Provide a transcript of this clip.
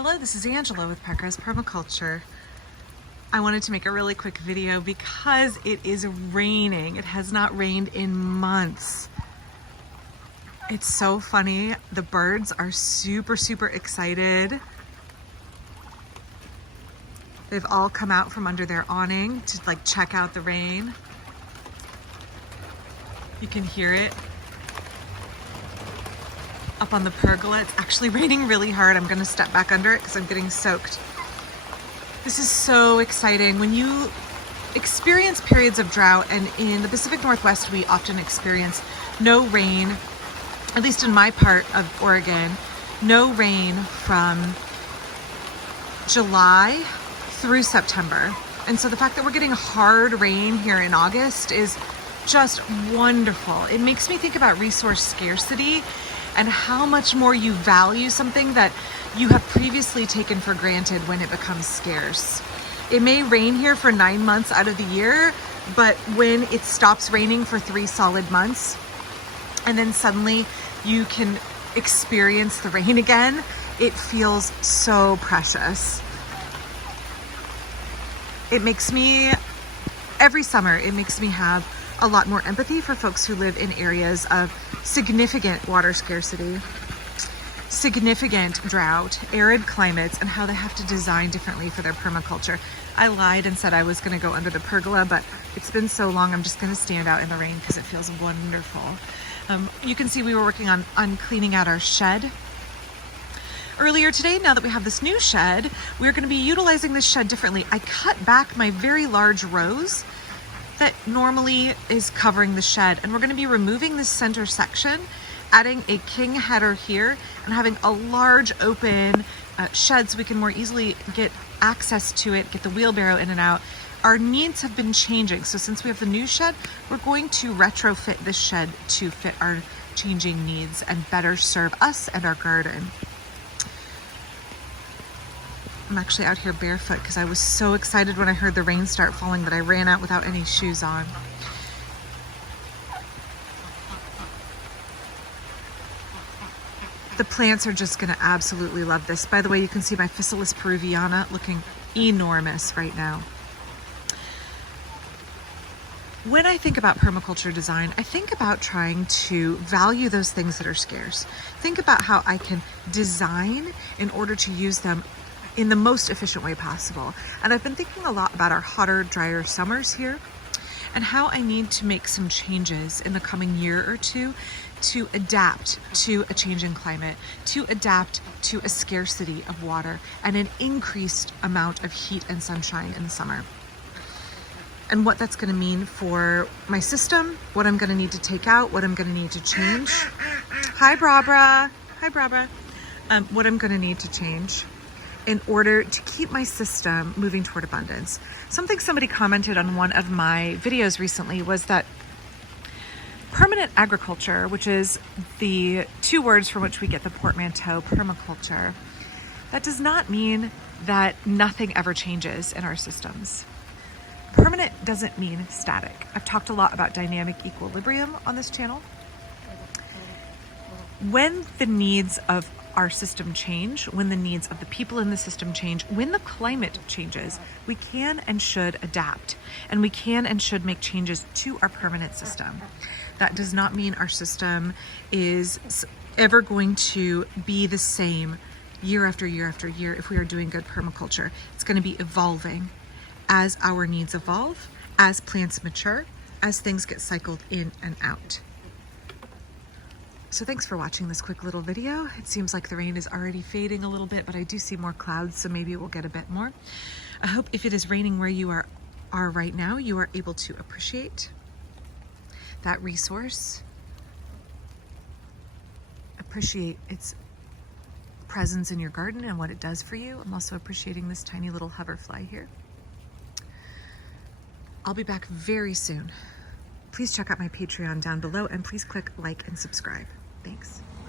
Hello, this is Angela with Permaculture. I wanted to make a really quick video because it is raining. It has not rained in months. It's so funny. The birds are super excited. They've all come out from under their awning to check out the rain. You can hear it up on the pergola. It's actually raining really hard. I'm gonna step back under it because I'm getting soaked. This is so exciting. When you experience periods of drought, and in the Pacific Northwest, we often experience no rain, at least in my part of Oregon, no rain from July through September. And so the fact that we're getting hard rain here in August is just wonderful. It makes me think about resource scarcity and how much more you value something that you have previously taken for granted when it becomes scarce. It may rain here for 9 months out of the year, but when it stops raining for 3 solid months, and then suddenly you can experience the rain again, it feels so precious. It makes me, every summer, it makes me have a lot more empathy for folks who live in areas of significant water scarcity, significant drought, arid climates, and how they have to design differently for their permaculture. I lied and said I was going to go under the pergola, but it's been so long, I'm just going to stand out in the rain because it feels wonderful. You can see we were working on cleaning out our shed earlier today. Now that we have this new shed, we're going to be utilizing this shed differently. I cut back my very large rows that normally is covering the shed, and we're going to be removing this center section, adding a king header here, and having a large open shed so we can more easily get access to it, get the wheelbarrow in and out. Our needs have been changing, so since we have the new shed, we're going to retrofit this shed to fit our changing needs and better serve us and our garden. I'm actually out here barefoot because I was so excited when I heard the rain start falling that I ran out without any shoes on. The plants are just going to absolutely love this. By the way, you can see my Physalis peruviana looking enormous right now. When I think about permaculture design, I think about trying to value those things that are scarce. Think about how I can design in order to use them in the most efficient way possible. And I've been thinking a lot about our hotter, drier summers here and how I need to make some changes in the coming year or two to adapt to a changing climate, to adapt to a scarcity of water and an increased amount of heat and sunshine in the summer. And what that's going to mean for my system, what I'm going to need to take out, what I'm going to need to change. Hi, Barbara. Hi, Barbara. What I'm going to need to change in order to keep my system moving toward abundance. Something somebody commented on one of my videos recently was that permanent agriculture, which is the 2 words from which we get the portmanteau permaculture, that does not mean that nothing ever changes in our systems. Permanent doesn't mean static. I've talked a lot about dynamic equilibrium on this channel. When the needs of our system change, when the needs of the people in the system change, when the climate changes, we can and should adapt, and we can and should make changes to our permanent system. That does not mean our system is ever going to be the same year after year after year if we are doing good permaculture. It's going to be evolving as our needs evolve, as plants mature, as things get cycled in and out. So thanks for watching this quick little video. It seems like the rain is already fading a little bit, but I do see more clouds, so maybe we'll get a bit more. I hope if it is raining where you are right now, you are able to appreciate that resource, appreciate its presence in your garden and what it does for you. I'm also appreciating this tiny little hoverfly here. I'll be back very soon. Please check out my Patreon down below, and please click like and subscribe. Thanks.